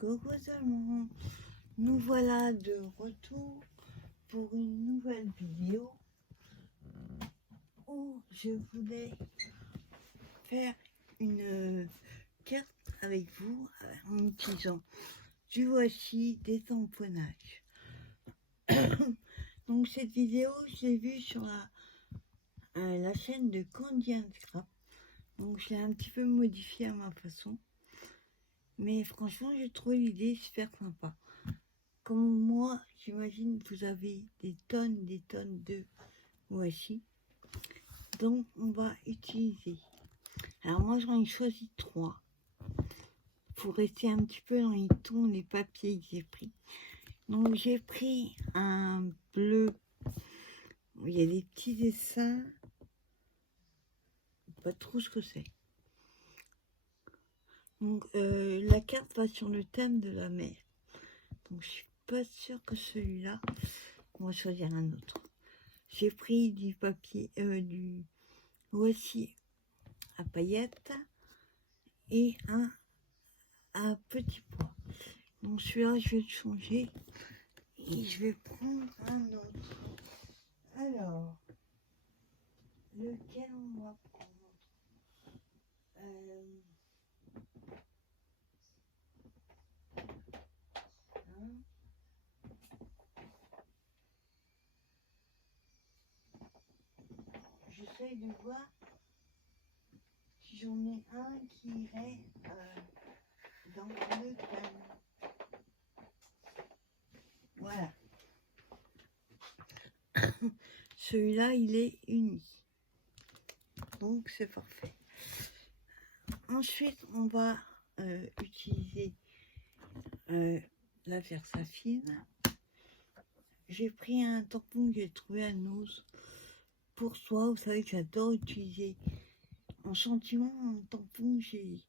Coucou tout le monde, nous voilà de retour pour une nouvelle vidéo où je voulais faire une carte avec vous en utilisant du washi, des tamponnages. Donc cette vidéo, je l'ai vue sur la chaîne de Candy and Scrap. Donc je l'ai un petit peu modifiée à ma façon. Mais franchement, j'ai trouvé l'idée super sympa. Comme moi, j'imagine que vous avez des tonnes de washi. Donc, on va utiliser. Alors, moi, j'en ai choisi 3. Pour rester un petit peu dans les tons, les papiers que j'ai pris. Donc, j'ai pris un bleu. Il y a des petits dessins. Pas trop ce que c'est. Donc, la carte va sur le thème de la mer. Donc, je suis pas sûre que celui-là. On va choisir un autre. J'ai pris du papier, du washi à paillettes et un petit pois. Donc celui-là, je vais le changer et je vais prendre un autre. Alors, lequel on va prendre? J'essaie de voir si j'en ai un qui irait dans le thème. Voilà. Celui-là, il est uni. Donc, c'est parfait. Ensuite, on va utiliser la Versafine. J'ai pris un tampon que j'ai trouvé à Noz pour soi. Vous savez que j'adore utiliser en sentiment un tampon j'ai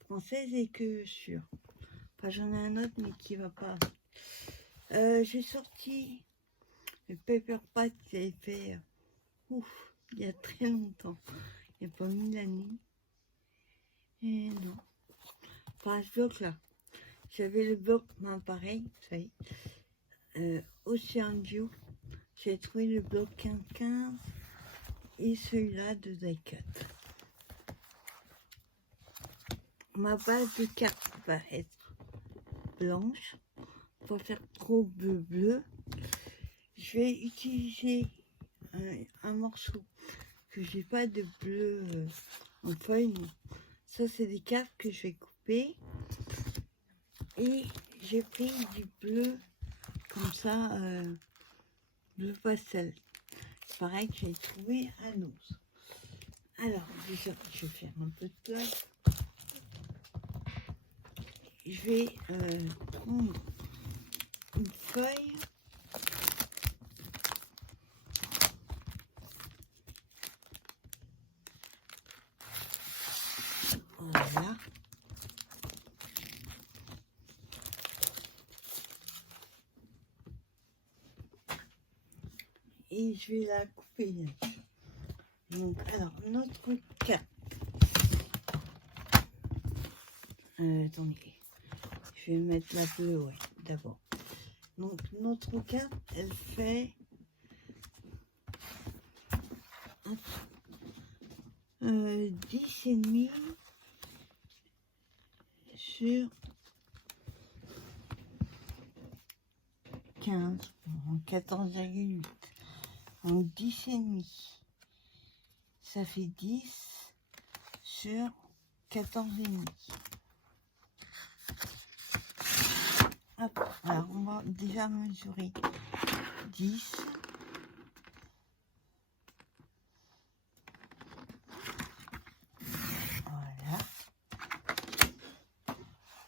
française et que sûr. Enfin, j'en ai un autre mais qui va pas. J'ai sorti le Paper Pat que j'avais fait il y a très longtemps. Il n'y a pas 1000 années. Et non. Enfin, ce bloc là. J'avais le bloc pareil, ça y est. Ocean View. J'ai trouvé le bloc 15 et celui-là de die-cut. Ma base de carte va être blanche. Pour faire trop bleu. Je vais utiliser un morceau que j'ai pas de bleu en feuille. Ça, c'est des cartes que je vais couper. Et j'ai pris du bleu comme ça, bleu pastel. C'est pareil que j'ai trouvé à Noz. Alors, déjà, je vais faire un peu de place. Je vais prendre une feuille. Voilà. Et je vais la couper là-dessus. Donc, alors, notre carte. Attendez. Je vais mettre la bleue, ouais, d'abord. Donc, notre carte, elle fait 10,5 sur 15, 14,8. Donc 10,5. Ça fait 10 sur 14,5. Hop, alors on va déjà mesurer 10. Voilà.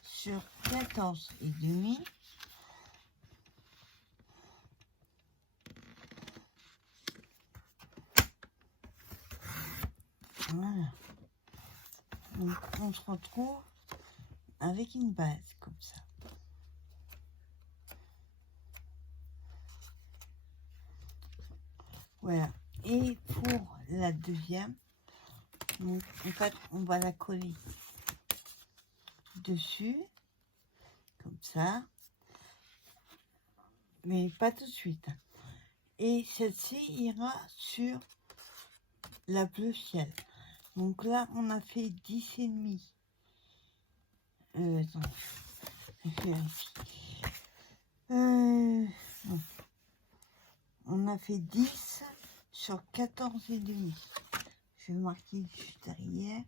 Sur 14,5. Voilà. Donc on se retrouve avec une base comme ça. Voilà. Et pour la deuxième, donc en fait on va la coller dessus comme ça, mais pas tout de suite. Et celle-ci ira sur la bleu ciel. Donc là, on a fait 10,5. Attends, je vérifie. Non. On a fait 10 sur 14,5. Je vais marquer juste derrière.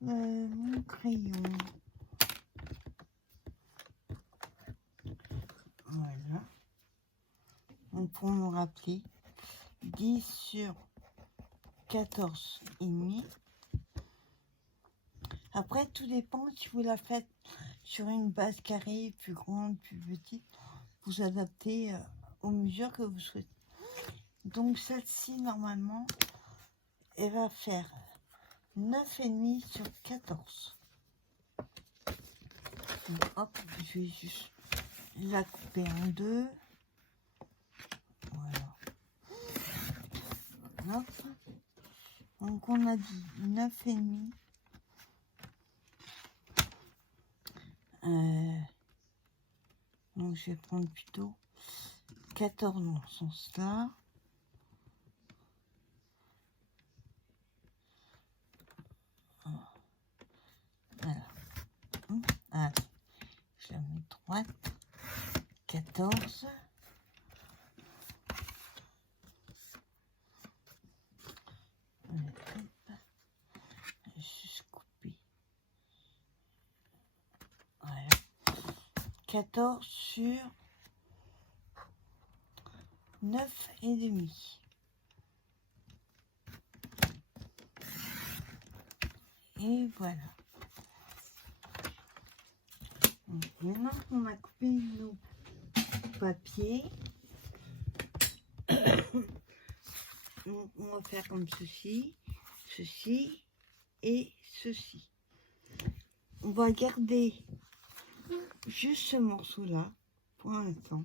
Mon crayon. Voilà. Donc pour me rappeler, 10 sur 14,5. Après, tout dépend si vous la faites sur une base carrée, plus grande, plus petite. Vous adaptez aux mesures que vous souhaitez. Donc celle-ci, normalement, elle va faire 9,5 sur 14. Donc, hop, je vais juste la couper en deux. Voilà. Hop. Donc on a dit 9,5. Donc je vais prendre plutôt 14 dans ce sens-là. Voilà. Allez, je la mets droite. 14. Juste couper. Voilà. 14 sur 9,5. Et voilà. Donc, maintenant qu'on a coupé nos papiers, on va faire comme ceci, ceci et ceci. On va garder juste ce morceau-là pour l'instant.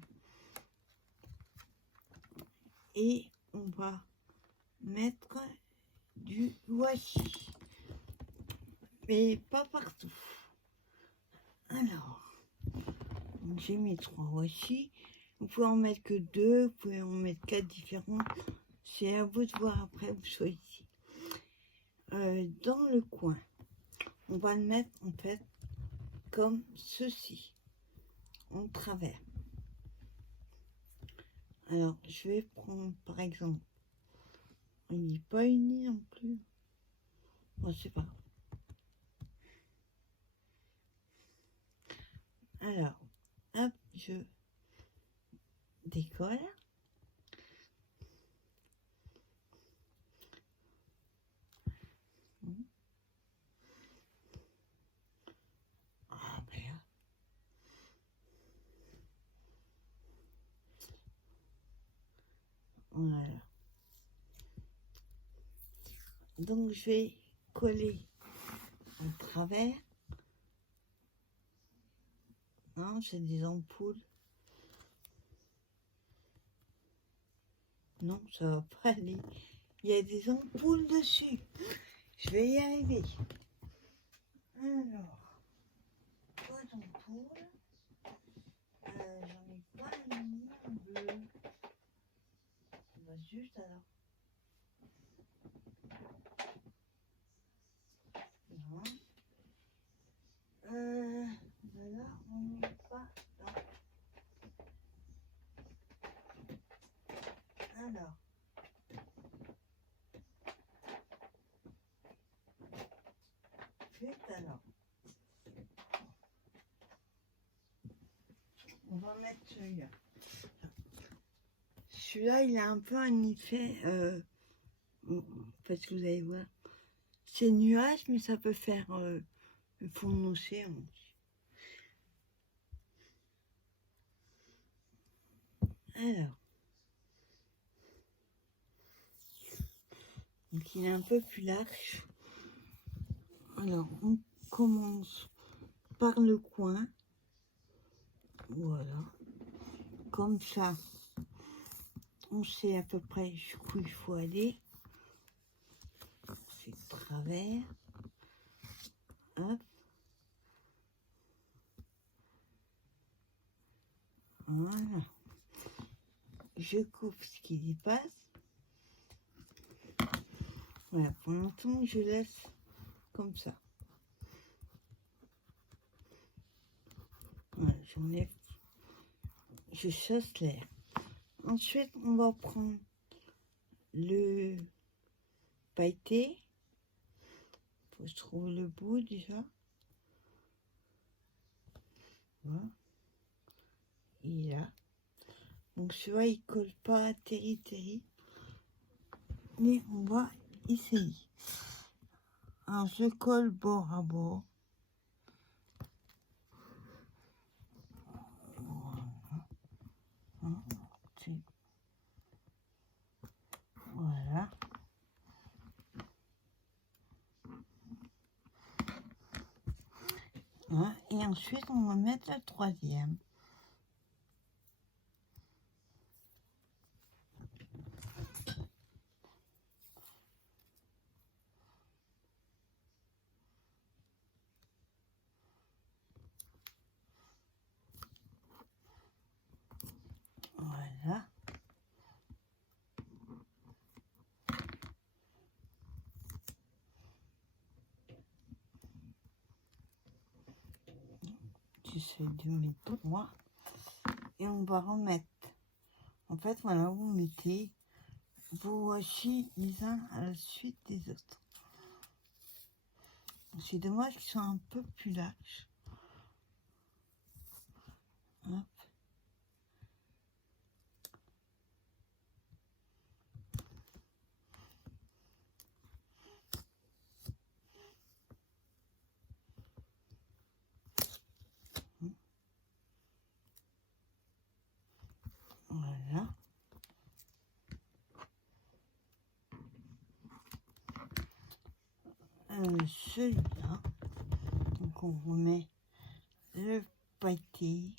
Et on va mettre du washi. Mais pas partout. Alors, j'ai mis 3 washi. Vous pouvez en mettre que 2, vous pouvez en mettre 4 différents. C'est à vous de voir après, vous choisissez. Dans le coin, on va le mettre en fait comme ceci, en travers. Alors, je vais prendre par exemple, il n'est pas uni non plus. Bon, c'est pas grave. Alors, hop, je décolle. Ah, ben, voilà. Donc, je vais coller en travers. Non, c'est des ampoules. Non, ça va pas aller. Il y a des ampoules dessus. Je vais y arriver. Alors, trois ampoules. J'en ai pas mis en bleu. On va juste alors. Non. Là, on n'est pas là. Alors. Juste alors. On va mettre celui-là. Celui-là, il a un peu un effet, parce que vous allez voir, c'est nuage, mais ça peut faire le fond de l'océan. Alors, donc il est un peu plus large. Alors, on commence par le coin. Voilà. Comme ça, on sait à peu près jusqu'où il faut aller. C'est de travers. Hop. Voilà. Je coupe ce qui dépasse. Voilà, pour l'instant, je laisse comme ça. Voilà, j'enlève. Je chasse l'air. Ensuite, on va prendre le pailleté. Faut se trouver le bout déjà. Voilà. Il est là. Donc celui-là, il colle pas terri. Mais on va essayer. Alors, je colle bord à bord. Voilà. Voilà. Et ensuite, on va mettre le troisième. Voilà. J'essaie de mettre droit. Et on va remettre. En fait, voilà, vous mettez vos washi les uns à la suite des autres. C'est dommage qu'ils soient un peu plus larges. Hop. Voilà. Celui-là. Donc on remet le paquet.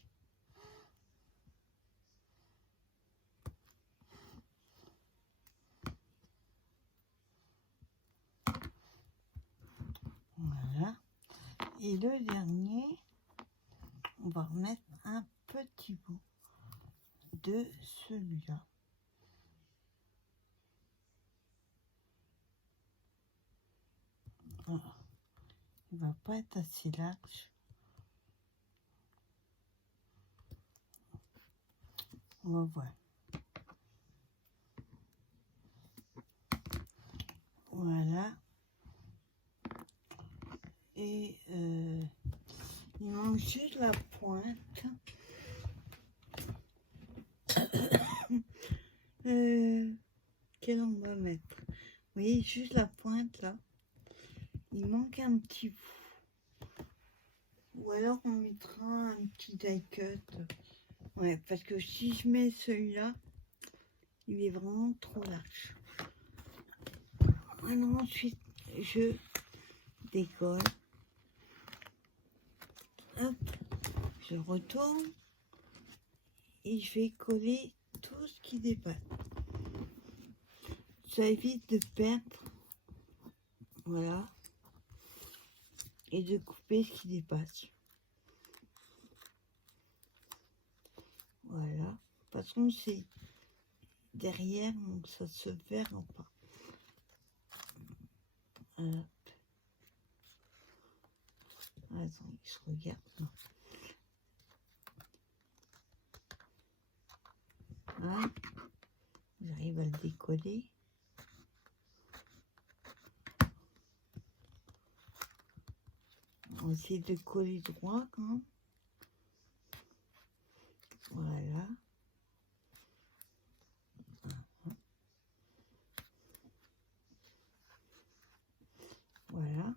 Voilà. Et le dernier, on va remettre un petit bout de celui-là. Voilà. Il va pas être assez large. On va voir. Voilà. Et il manque juste la pointe. Quelle on va mettre? Vous voyez, juste la pointe là. Il manque un petit bout. Ou alors on mettra un petit die cut. Ouais, parce que si je mets celui-là, il est vraiment trop large. Alors ensuite, je décolle. Hop, je retourne et je vais coller tout ce qui dépasse. Ça évite de perdre, voilà, et de couper ce qui dépasse. Voilà, de toute façon c'est derrière, donc ça se verra pas. Hop. Attends, il se regarde. Non. Voilà. J'arrive à le décoller. On va essayer de coller droit quand même. Voilà. Voilà.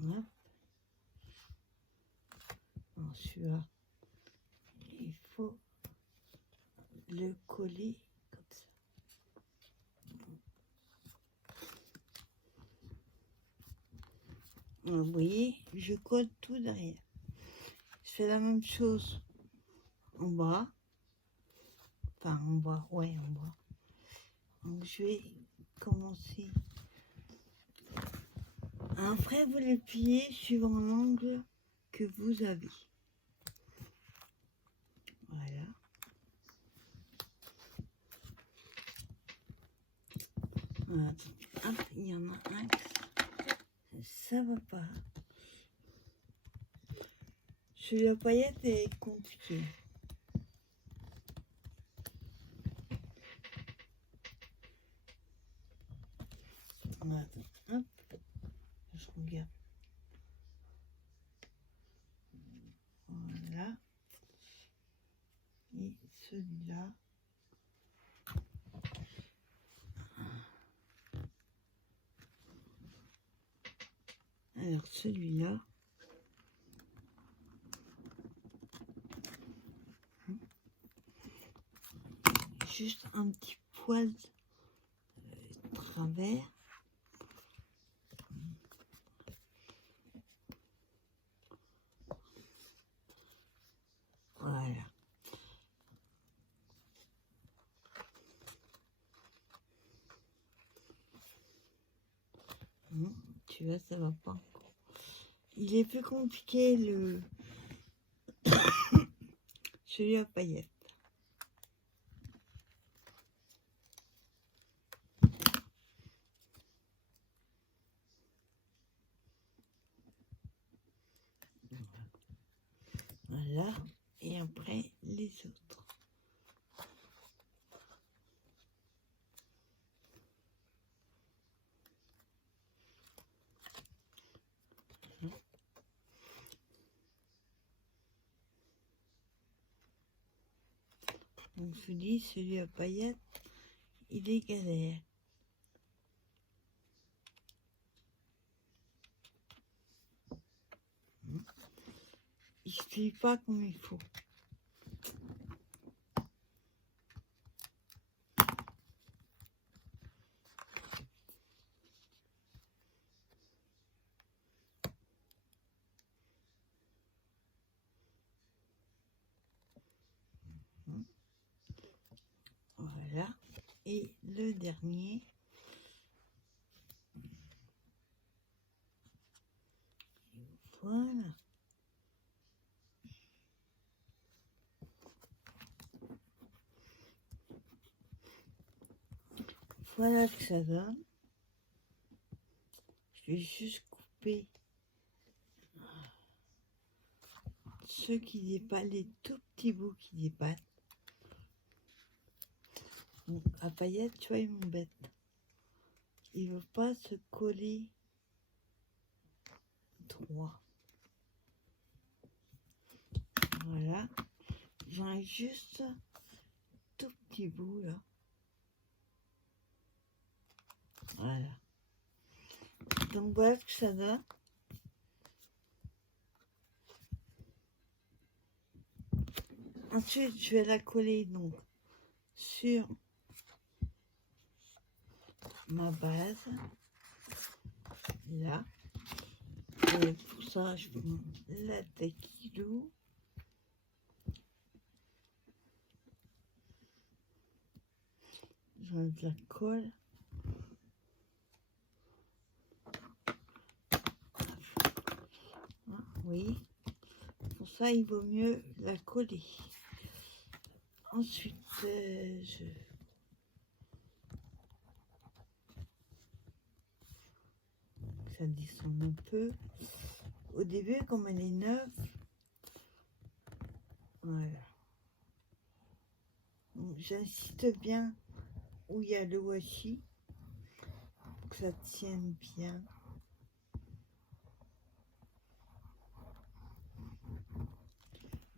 Hop. Celui-là, il faut le coller comme ça. Vous voyez, je colle tout derrière. Je fais la même chose en bas. Enfin, en bas, ouais, en bas. Donc, je vais commencer. Après, vous les pliez suivant l'angle que vous avez. Voilà. Hop, il y en a un. Ça va pas. Celui à paillettes est compliqué. Attends, hop, je regarde. Voilà. Et celui-là. Alors celui-là. Juste un petit poil de travers. Voilà. Tu vois, ça va pas. Il est plus compliqué le celui à paillettes. Voilà. Et après les autres. Donc je vous dis, celui à paillettes, il est galère. Il ne suit pas comme il faut. Voilà. Et le dernier. Voilà. Voilà ce que ça donne. Je vais juste couper ceux qui dépassent, les tout petits bouts qui dépassent. Donc, à paillettes, tu vois, il m'embête. Il ne veut pas se coller droit. Voilà. J'en ai juste tout petit bout là. Voilà. Donc voilà ce que ça donne. Ensuite, je vais la coller donc sur ma base. Là. Et pour ça, je prends la taquilou. J'enlève la colle. Ah, oui. Pour ça, il vaut mieux la coller. Ensuite, ça descend un peu. Au début, comme elle est neuve, voilà. J'insiste bien où il y a le washi pour que ça tienne bien.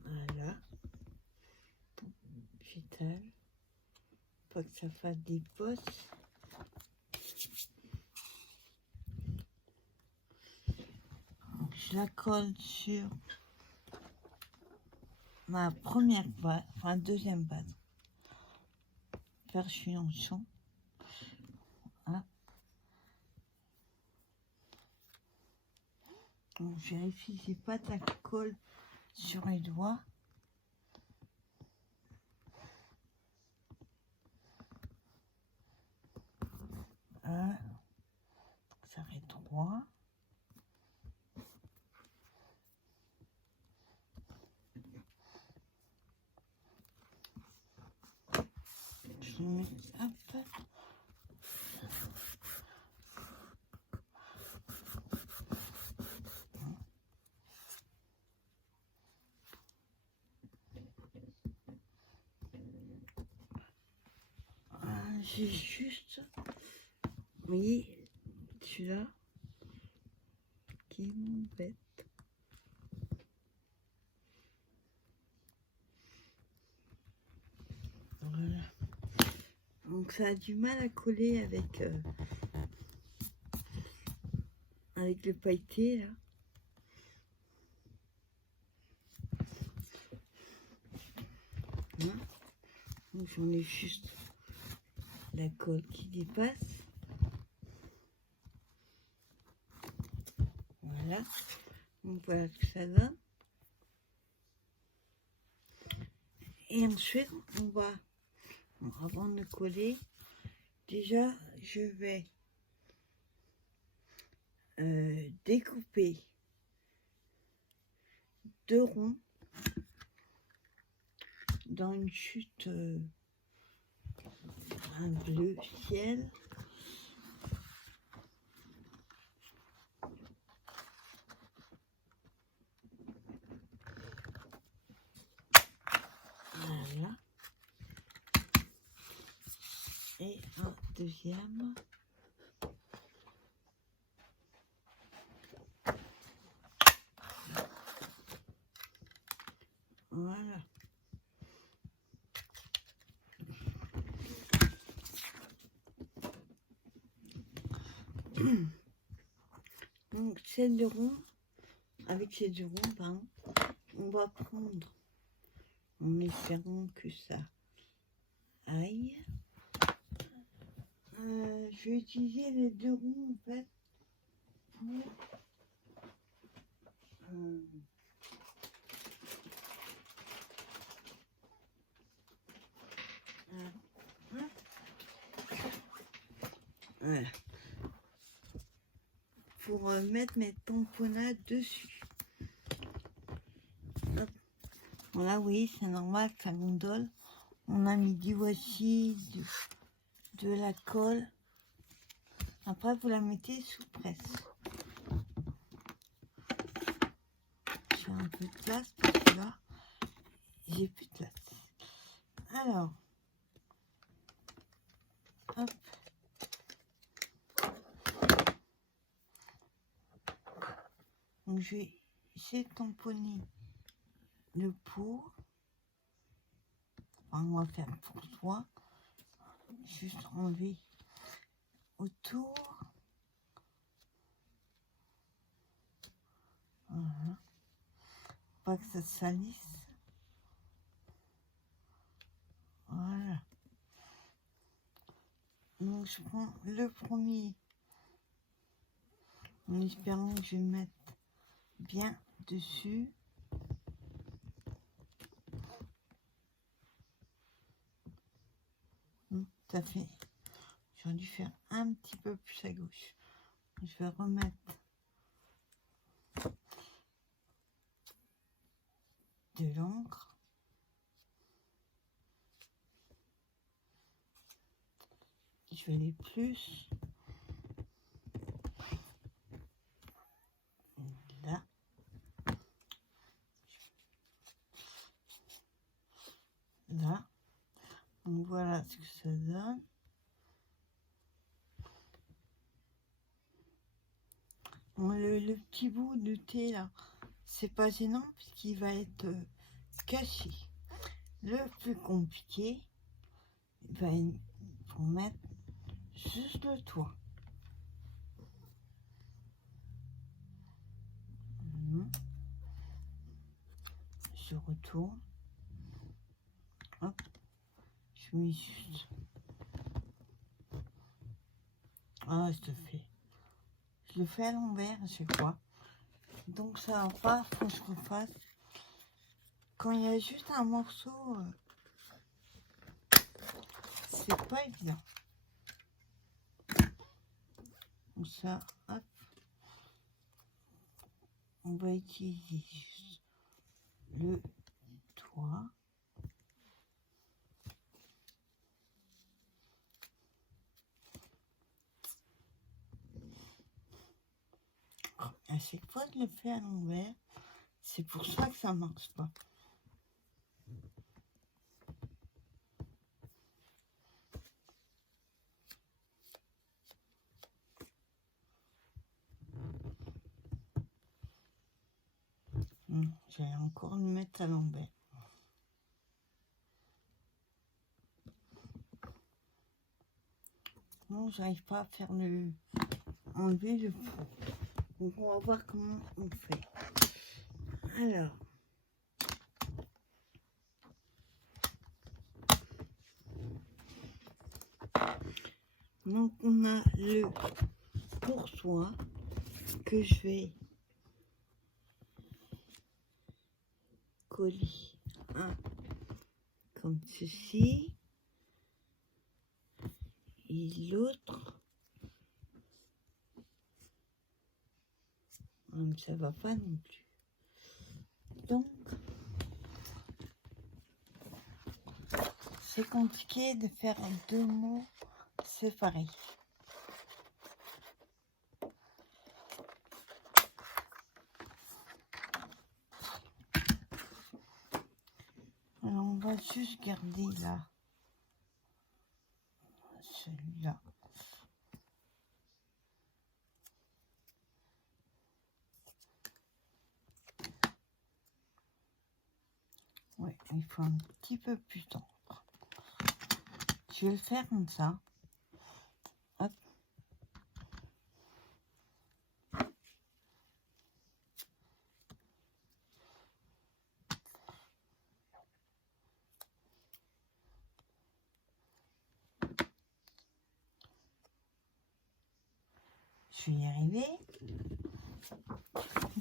Voilà. J'étale. Pas que ça fasse des bosses. Donc, je la colle sur ma première base, enfin deuxième base. Percussion. Hein. Donc, je vérifie si j'ai pas de la colle sur les doigts. Ça fait droit. J'ai juste, vous voyez, celui-là qui m'embête. Voilà. Donc ça a du mal à coller avec le pailleté là. Hein, donc j'en ai juste la colle qui dépasse. Voilà. Donc voilà ce que ça donne. Et ensuite, on va, avant de coller, déjà, je vais découper 2 ronds dans une chute un bleu ciel. Voilà. Et un deuxième. Voilà. Donc ces 2 ronds, avec ces 2 ronds, pardon, on va prendre, en espérant que ça aille. Je vais utiliser les 2 ronds en fait pour voilà. Pour mettre mes tamponnades dessus. Hop. Voilà, oui, c'est normal que ça gondole. On a mis du washi, de la colle. Après, vous la mettez sous presse. J'ai un peu de place parce que là, j'ai plus de place. Alors, hop. Donc, je vais essayer de tamponner le pot. Enfin, on va faire pour toi. Juste enlever autour. Voilà. Pas que ça salisse. Voilà. Donc je prends le premier en espérant que je vais mettre bien dessus. Ça fait, j'aurais dû faire un petit peu plus à gauche. Je vais remettre de l'encre. Je vais aller plus. Là. Là. Donc voilà ce que ça donne. Bon, le petit bout de thé là, c'est pas gênant puisqu'il va être caché. Le plus compliqué, va être pour mettre juste le toit. Je retourne. Hop. Je mets juste. Ah, je le fais à l'envers à chaque fois. Donc ça va pas, faut que je refasse. Quand il y a juste un morceau, c'est pas évident. Donc ça, hop. On va utiliser juste le toit. À chaque fois je le fais à l'envers, c'est pour ça que ça marche pas. J'allais encore le mettre à l'envers. Non, j'arrive pas à faire enlever le fond. Donc on va voir comment on fait. Alors, donc on a le pour-soi que je vais coller comme ceci et l'autre ça va pas non plus. Donc c'est compliqué de faire deux mots séparés. Alors on va juste garder là celui-là. Ouais, il faut un petit peu plus tendre. Je vais le faire comme ça. Hop. Je vais y arriver.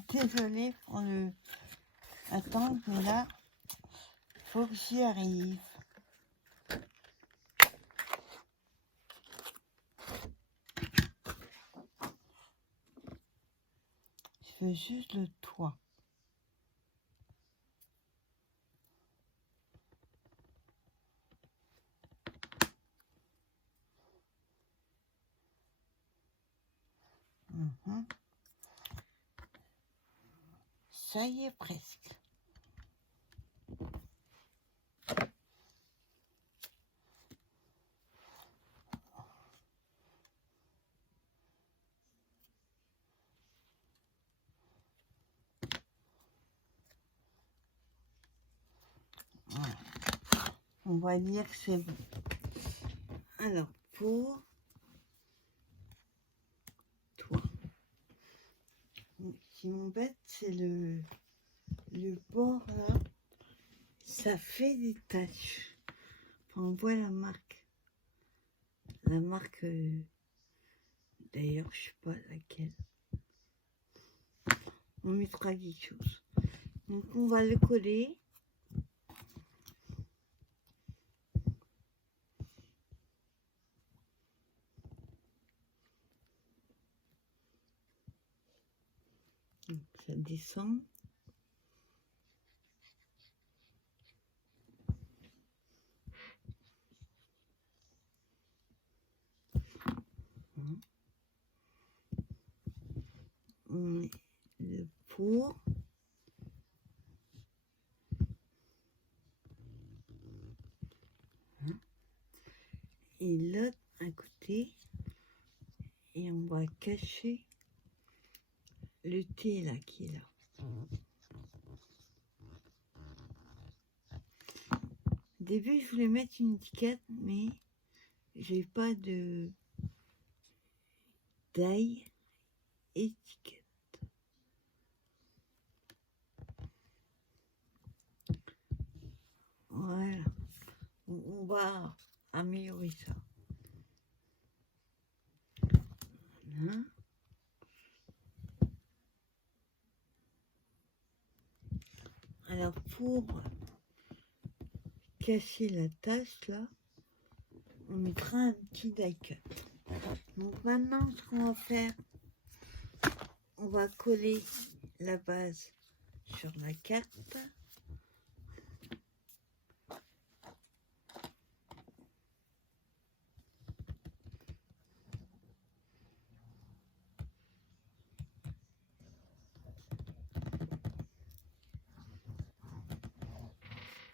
Désolée pour le attendre, mais là, faut que j'y arrive. Je veux juste le toit. Ça y est presque. Voilà. On va dire que c'est bon. Alors, pour toi. Ce qui m'embête, c'est le bord là. Ça fait des taches. Enfin, on voit la marque. La marque, d'ailleurs, je sais pas laquelle. On mettra quelque chose. Donc, on va le coller. Donc, ça descend. On met le pour. Et l'autre à côté. Et on va cacher le thé là qui est là. Au début, je voulais mettre une étiquette, mais j'ai pas de taille étiquette. Voilà. On va améliorer ça. Voilà. Alors pour cacher la tache là, on mettra un petit die cut. Donc maintenant ce qu'on va faire, on va coller la base sur la carte.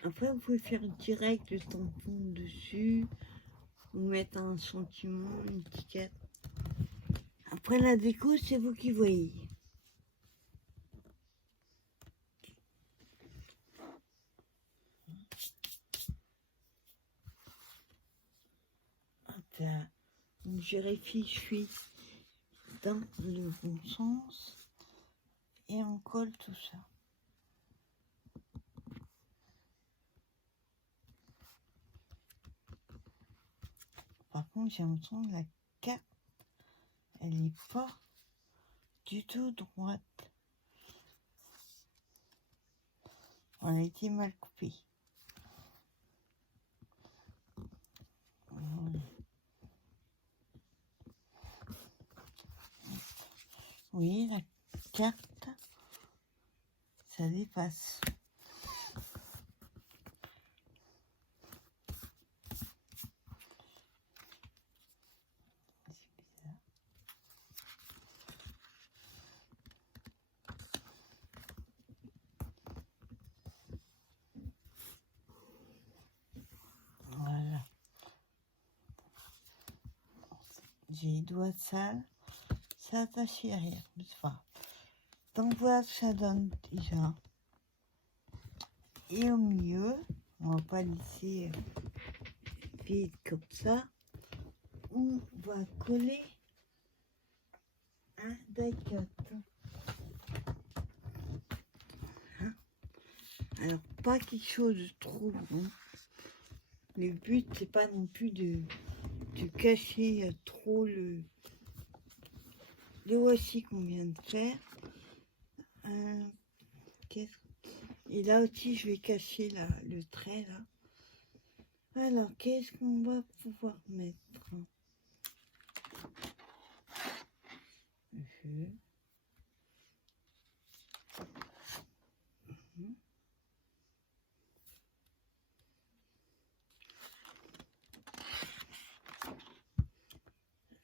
Après, vous pouvez faire direct le tampon dessus, ou mettre un sentiment, une étiquette. Après la déco, c'est vous qui voyez. ça, je vérifie que je suis dans le bon sens et on colle tout ça. Par contre, j'ai l'impression que la carte, elle est pas du tout droite. On a été mal coupé. Voilà. Oui, la carte, ça dépasse. Voilà. J'ai les doigts sales. C'est attaché derrière. Enfin, donc voilà ce que ça donne déjà. Et au milieu, on va pas laisser vide comme ça. On va coller un die-cut. Hein? Alors, pas quelque chose de trop long. Le but, c'est pas non plus de cacher trop le voici qu'on vient de faire. Et là aussi, je vais cacher le trait là. Alors, qu'est-ce qu'on va pouvoir mettre?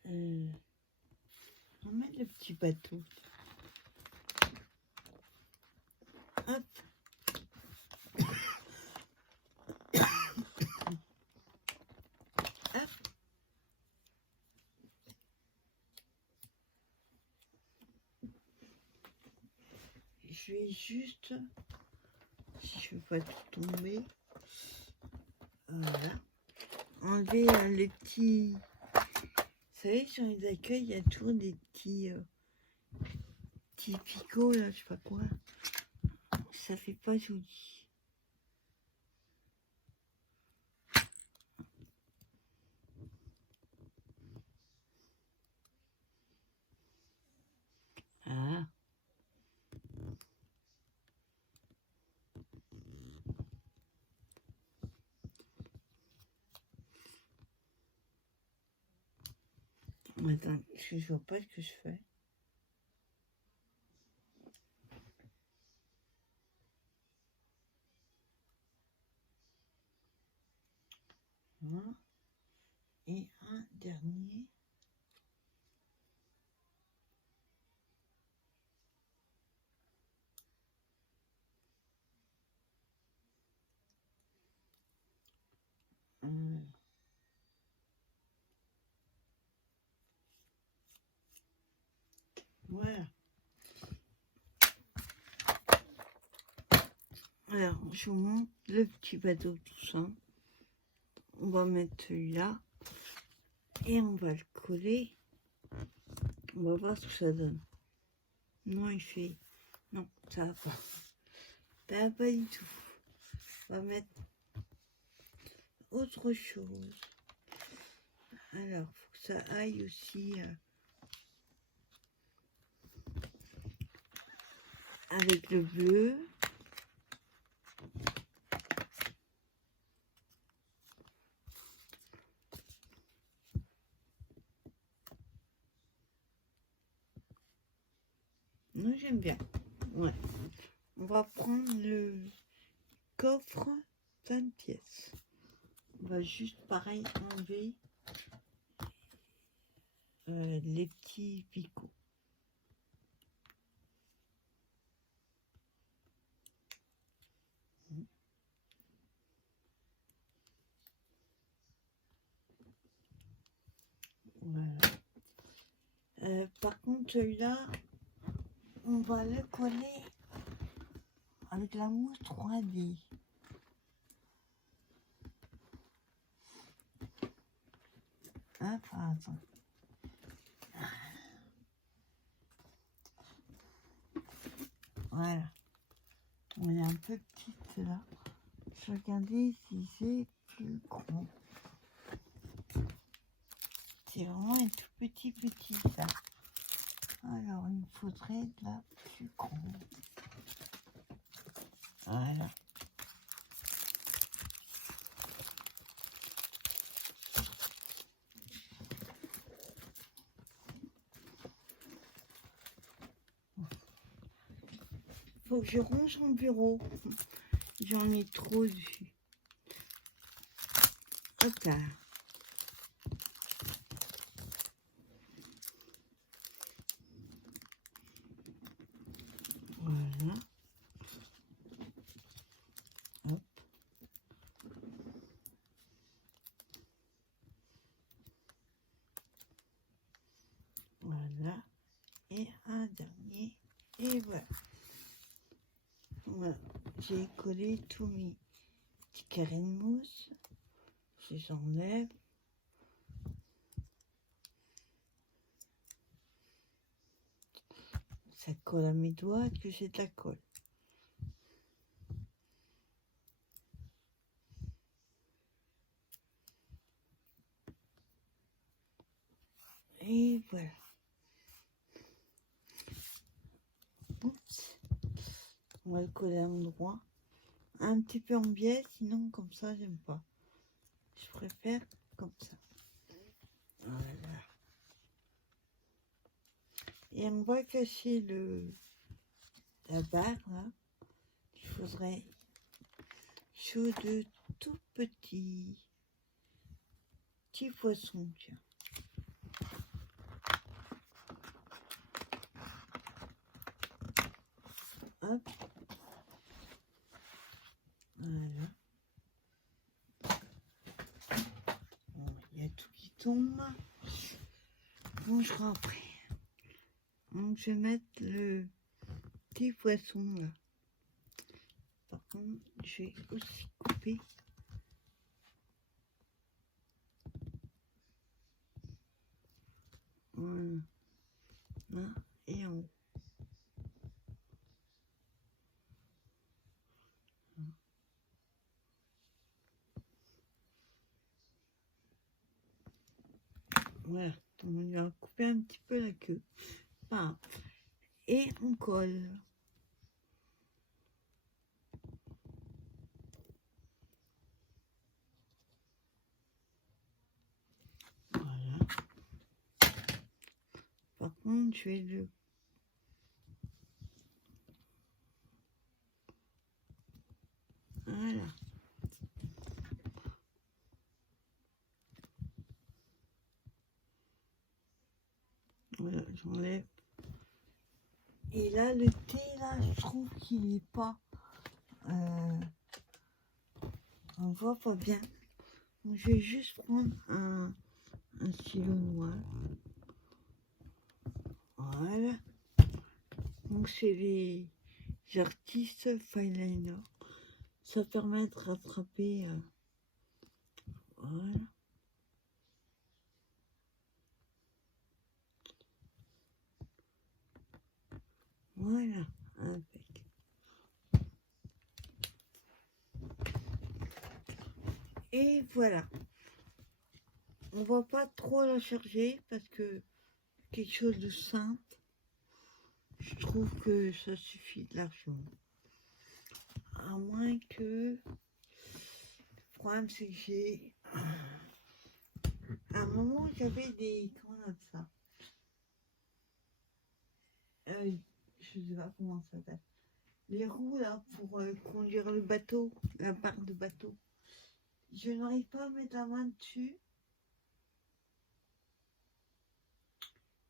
On va mettre le petit bateau. Hop. Hop. Je vais juste, si je veux pas tout tomber, voilà, enlever les petits. Vous savez, sur les accueils, il y a toujours des petits picots là, je sais pas quoi. Ça fait pas joli. Ah. Attends, je vois pas ce que je fais. Voilà. Et un dernier. Voilà. Alors, je vous montre le petit bateau tout ça. On va mettre celui-là et on va le coller. On va voir ce que ça donne. Non, il fait... Non, ça va pas. Ça va pas du tout. On va mettre autre chose. Alors, faut que ça aille aussi avec le bleu. Non, j'aime bien. Ouais. On va prendre le coffre 20 pièces. On va juste pareil enlever les petits picots. Voilà. Par contre, celui-là, on va le coller avec la mousse 3D. Hop, attends. Voilà. On est un peu petite là. Je regardais si c'est plus grand. C'est vraiment un tout petit ça. Alors, il me faudrait de la plus grande. Voilà. Faut que je range mon bureau. J'en ai trop dessus. Hop là. Voilà. Hop. Voilà. Et un dernier. Et voilà. Voilà. J'ai collé tous mes petits carrés de mousse. Je les enlève. Ça colle à mes doigts que j'ai de la colle. Et voilà. Oups. On va le coller à l'endroit. Un petit peu en biais, sinon comme ça, j'aime pas. Je préfère comme ça. Voilà. Et on va cacher la barre là. Il faudrait chose de tout petits poissons. Tiens. Hop. Voilà. Bon, il y a tout qui tombe. Bon, je rentre après. Donc, je vais mettre le petit poisson là. Par contre, je vais aussi couper. Voilà. Là et en haut. Voilà. Donc, on va couper un petit peu la queue. Voilà. Et on colle. Voilà. Par contre, je vais le... Voilà. Voilà, j'enlève. Et là, le thé, là, je trouve qu'il n'est pas... on voit pas bien. Donc, je vais juste prendre un stylo noir. Voilà. Donc, c'est les artistes fineliner. Ça permet de rattraper... voilà. Voilà. Impec. Et voilà. On va pas trop la charger parce que quelque chose de simple, je trouve que ça suffit largement. À moins que... Le problème, c'est que j'ai... À un moment, j'avais des... Comment on appelle ça? Je sais pas comment ça s'appelle. Les roues, là, pour conduire le bateau, la barre de bateau. Je n'arrive pas à mettre la main dessus.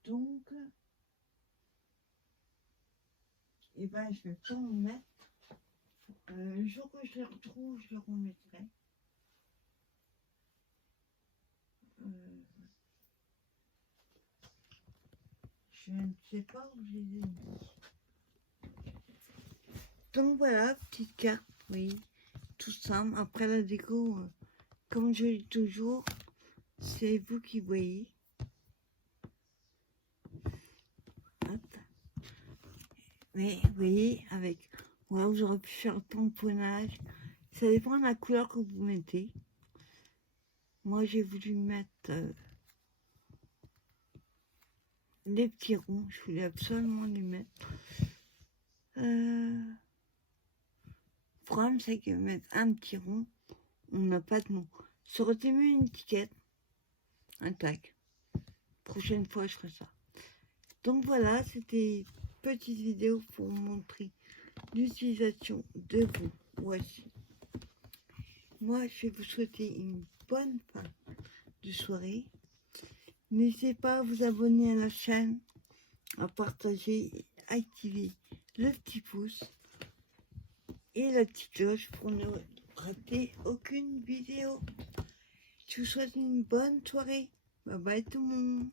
Donc, eh ben, je vais pas en mettre. Le jour que je les retrouve, je les remettrai. Je ne sais pas où je les ai mis. Donc voilà, petite carte, oui, tout simple. Après la déco, comme je dis toujours, c'est vous qui voyez. Hop. Mais vous voyez, avec, ouais, vous aurez pu faire le tamponnage. Ça dépend de la couleur que vous mettez. Moi, j'ai voulu mettre les petits ronds. Je voulais absolument les mettre. Le problème, c'est que mettre un petit rond, on n'a pas de mots. Ça aurait été mieux une étiquette. Un tag. Prochaine fois, je ferai ça. Donc voilà, c'était une petite vidéo pour vous montrer l'utilisation de vous. Voici. Moi, je vais vous souhaiter une bonne fin de soirée. N'hésitez pas à vous abonner à la chaîne, à partager, à activer le petit pouce et la petite cloche pour ne rater aucune vidéo. Je vous souhaite une bonne soirée. Bye bye tout le monde.